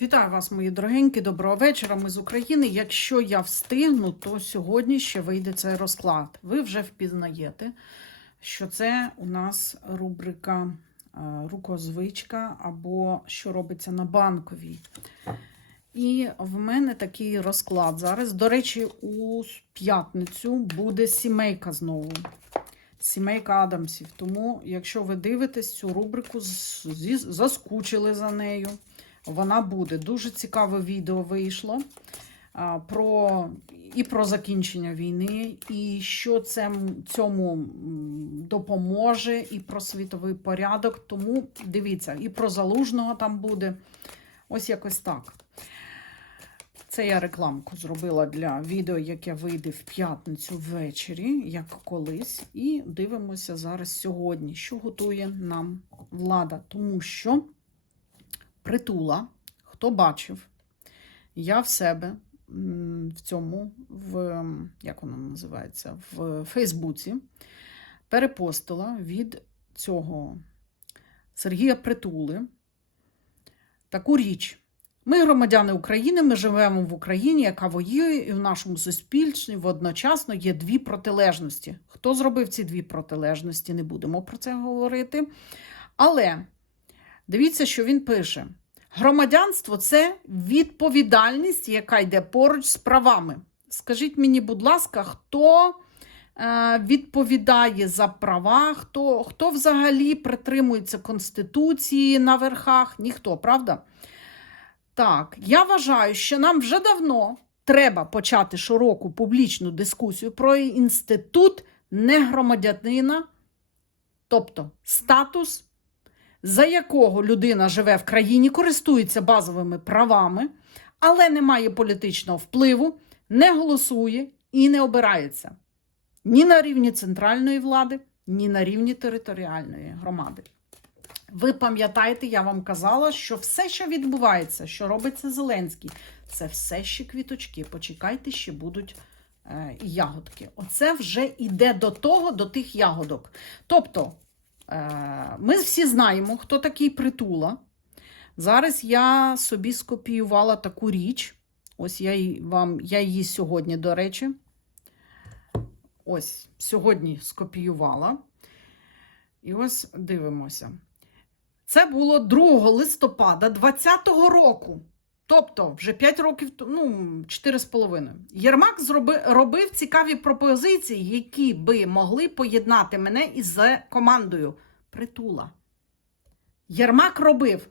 Вітаю вас, мої дорогенькі, доброго вечора. Ми з України. Якщо я встигну, то сьогодні ще вийде цей розклад. Ви вже впізнаєте, що це у нас рубрика е, рукозвичка або що робиться на банковій. І в мене такий розклад зараз. До речі, у п'ятницю буде сімейка знову. Сімейка Адамсів. Тому, якщо ви дивитесь цю рубрику, заскучили за нею. Вона буде. Дуже цікаве відео вийшло про, і про закінчення війни, і що це, цьому допоможе, і про світовий порядок. Тому дивіться, і про залужного там буде. Ось якось так. Це я рекламку зробила для відео, яке вийде в п'ятницю ввечері, як колись. І дивимося зараз сьогодні, що готує нам влада. Тому що притула, хто бачив, я в себе в цьому, в, як воно називається, в Фейсбуці перепостила від цього Сергія Притули таку річ. Ми, громадяни України, ми живемо в Україні, яка воює, і в нашому суспільстві водночасно є дві протилежності. Хто зробив ці дві протилежності, не будемо про це говорити. Але дивіться, що він пише: громадянство це відповідальність, яка йде поруч з правами. Скажіть мені, будь ласка, хто е, відповідає за права, хто, хто взагалі притримується Конституції на верхах? Ніхто, правда? Так, я вважаю, що нам вже давно треба почати широку публічну дискусію про інститут негромадянина, тобто статус, за якого людина живе в країні, користується базовими правами, але не має політичного впливу, не голосує і не обирається ні на рівні центральної влади, ні на рівні територіальної громади. Ви пам'ятаєте, я вам казала, що все, що відбувається, що робиться Зеленський, це все ще квіточки. Почекайте, ще будуть е, ягодки. Оце вже йде до того, до тих ягодок. Тобто, ми всі знаємо, хто такий притула. Зараз я собі скопіювала таку річ. Ось я вам, я її сьогодні, до речі. Ось сьогодні скопіювала. І ось дивимося. Це було 2 листопада 2020 року. Тобто вже 5 років, ну, 4,5. Єрмак зроби, робив цікаві пропозиції, які би могли поєднати мене із командою Притула. Єрмак робив.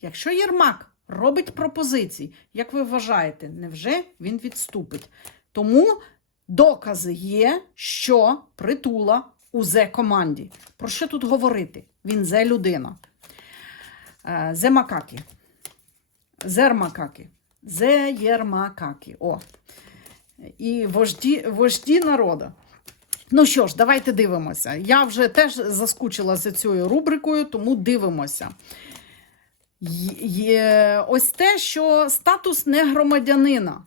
Якщо Єрмак робить пропозиції, як ви вважаєте, невже він відступить? Тому докази є, що притула у Зе-команді. Про що тут говорити? Він зе людина. Зе макаки. Зермакаки. Зермакаки. О. І вожді, вожді народу. Ну що ж, давайте дивимося. Я вже теж заскучила за цією рубрикою, тому дивимося. Є ось те, що статус негромадянина.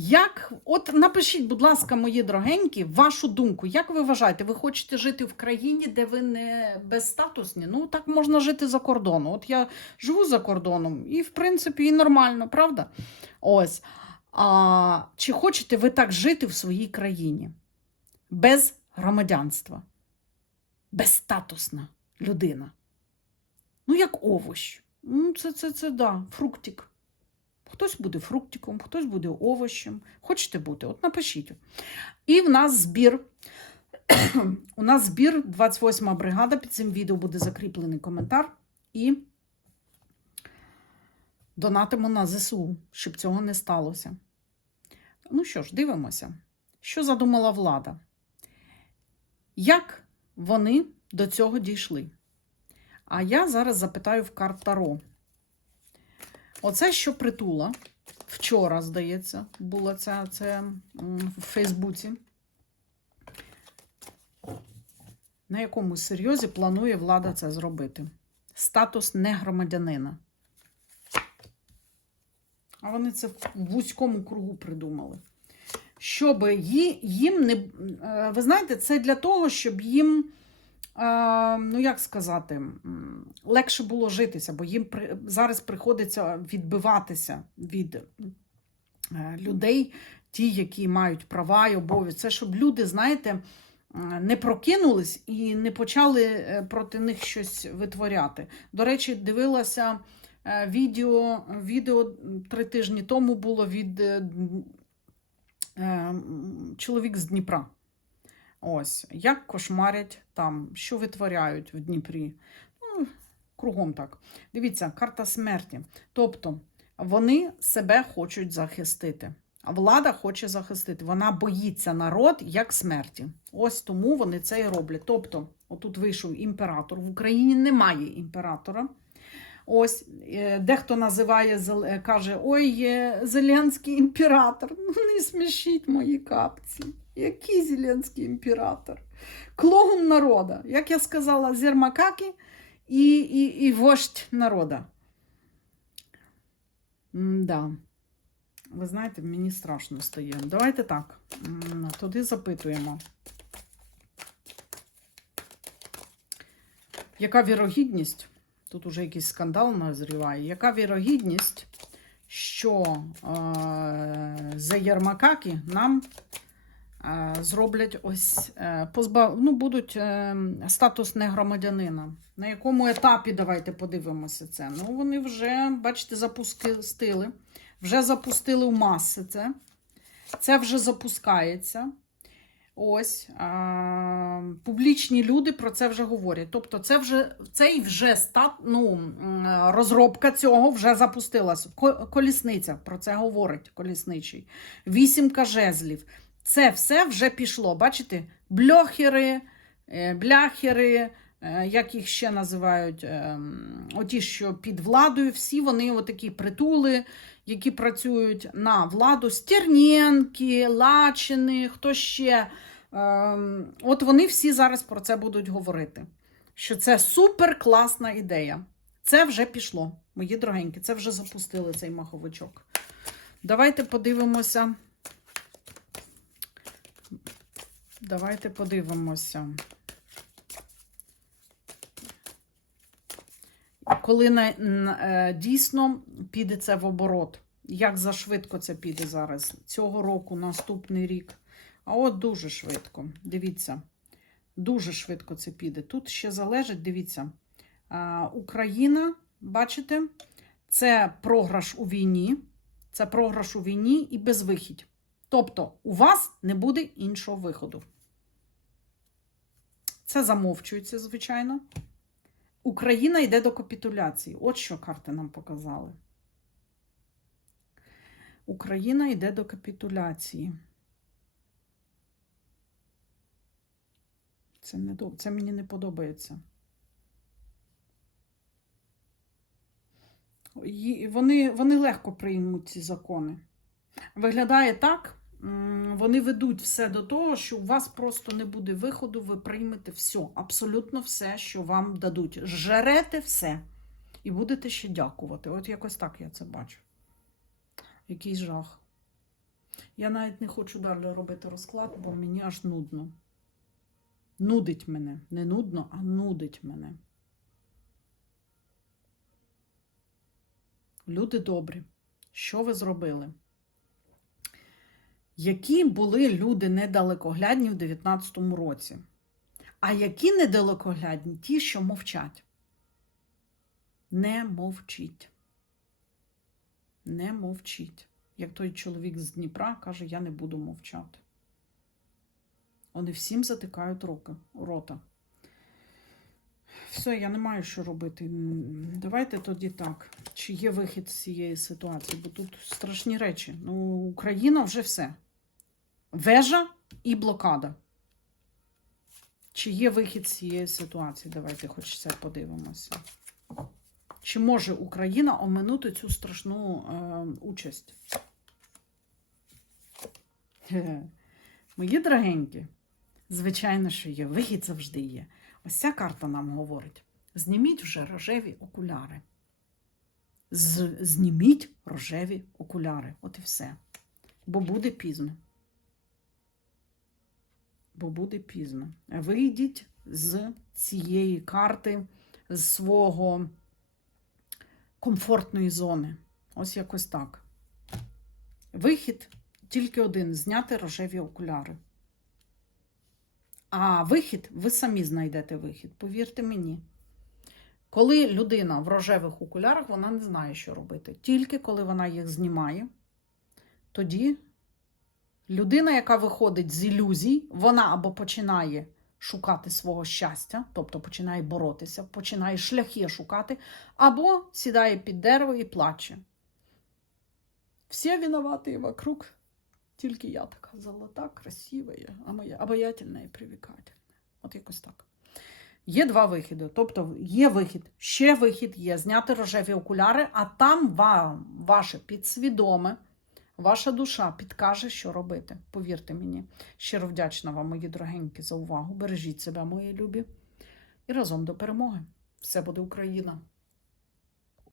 Як, от напишіть, будь ласка, мої дорогенькі, вашу думку. Як ви вважаєте, ви хочете жити в країні, де ви не безстатусні? Ну, так можна жити за кордоном. От я живу за кордоном, і, в принципі, і нормально, правда? Ось. А, чи хочете ви так жити в своїй країні? Без громадянства, безстатусна людина. Ну, як овощ. Ну, це, це, це, да, фруктик. Хтось буде фруктиком, хтось буде овощем. Хочете бути? От напишіть. І в нас збір. У нас збір 28 бригада. Під цим відео буде закріплений коментар. І донатимо на ЗСУ, щоб цього не сталося. Ну що ж, дивимося, що задумала влада. Як вони до цього дійшли? А я зараз запитаю в карт Таро. Оце, що притула, вчора, здається, було це, це в Фейсбуці. На якому серйозі планує влада це зробити? Статус негромадянина. А вони це в вузькому кругу придумали. Щоб їм не. е, Ви знаєте, це для того, щоб їм ну як сказати, легше було житися, бо їм зараз приходиться відбиватися від е, людей, ті, які мають права і обов'язки. Це щоб люди, знаєте, не прокинулись і не почали е, проти них щось витворяти. До речі, дивилася е, відео, відео три тижні тому було від чоловік з Дніпра. Ось, як кошмарять там, що витворяють в Дніпрі. Ну, кругом так. Дивіться, карта смерті. Тобто вони себе хочуть захистити. А влада хоче захистити. Вона боїться народ як смерті. Ось тому вони це і роблять. Тобто, отут вийшов імператор. В Україні немає імператора. Ось е, дехто називає е, каже: Ой, Зеленський імператор. Ну не смішіть мої капці. Який Зеленський імператор? Клоун народа. Як я сказала, зермакаки і, і, і вождь народа. Да. Ви знаєте, мені страшно стає. Давайте так. Туди запитуємо. Яка вірогідність? Тут уже якийсь скандал назріває. Яка вірогідність, що е, за Єрмакаки нам зроблять ось е, позбав... ну, будуть е, статус негромадянина? На якому етапі давайте подивимося це? Ну, вони вже, бачите, запустили. Вже запустили в маси це. Це вже запускається. Ось а, публічні люди про це вже говорять. Тобто, це вже цей вже стат, ну, розробка цього вже запустилась. Ко- Колісниця про це говорить колісничий. Вісімка жезлів. Це все вже пішло. Бачите? Бльохери, е, бляхери, е, як їх ще називають, ем, оті, що під владою, всі вони отакі притули, які працюють на владу, Стернєнки, Лачини, хто ще. От вони всі зараз про це будуть говорити. Що це супер класна ідея. Це вже пішло, мої дорогенькі, це вже запустили цей маховичок. Давайте подивимося. Давайте подивимося. Коли на, на- е, дійсно піде це в оборот. Як зашвидко це піде зараз? Цього року, наступний рік. А от дуже швидко. Дивіться, дуже швидко це піде. Тут ще залежить, дивіться, Україна, бачите, це програш у війні. Це програш у війні і безвихідь. Тобто, у вас не буде іншого виходу. Це замовчується, звичайно. Україна йде до капітуляції. От що карти нам показали. Україна йде до капітуляції. Це, не. Це мені не подобається. Вони, вони легко приймуть ці закони. Виглядає так, вони ведуть все до того, що у вас просто не буде виходу, ви приймете все, абсолютно все, що вам дадуть. Жерете все. І будете ще дякувати. От якось так я це бачу. Який жах. Я навіть не хочу далі робити розклад, бо мені аж нудно. Нудить мене. Не нудно, а нудить мене. Люди добрі, що ви зробили? Які були люди недалекоглядні в 19-му році? А які недалекоглядні? Ті, що мовчать. Не мовчіть. Не мовчіть. Як той чоловік з Дніпра каже, я не буду мовчати. Вони всім затикають роки, рота. Все, я не маю що робити. Давайте тоді так. Чи є вихід з цієї ситуації? Бо тут страшні речі. Ну, Україна вже все. Вежа і блокада. Чи є вихід з цієї ситуації? Давайте хоч це подивимося. Чи може Україна оминути цю страшну е, участь? Мої дорогенькі, звичайно, що є. Вихід завжди є. Ось ця карта нам говорить: зніміть вже рожеві окуляри. З, зніміть рожеві окуляри. От і все. Бо буде пізно. Бо буде пізно. Вийдіть з цієї карти, з свого комфортної зони. Ось якось так. Вихід тільки один зняти рожеві окуляри. А вихід, ви самі знайдете вихід, повірте мені. Коли людина в рожевих окулярах, вона не знає, що робити. Тільки коли вона їх знімає, тоді людина, яка виходить з ілюзій, вона або починає шукати свого щастя, тобто починає боротися, починає шляхи шукати, або сідає під дерево і плаче. Всі виноваті вокруг, тільки я така золота, красива, обаятельна і привікательна. От якось так. Є два вихіди. Тобто є вихід, ще вихід є зняти рожеві окуляри, а там вам ваше підсвідоме, ваша душа підкаже, що робити. Повірте мені. Щиро вдячна вам, мої дорогенькі, за увагу. Бережіть себе, мої любі. І разом до перемоги. Все буде Україна!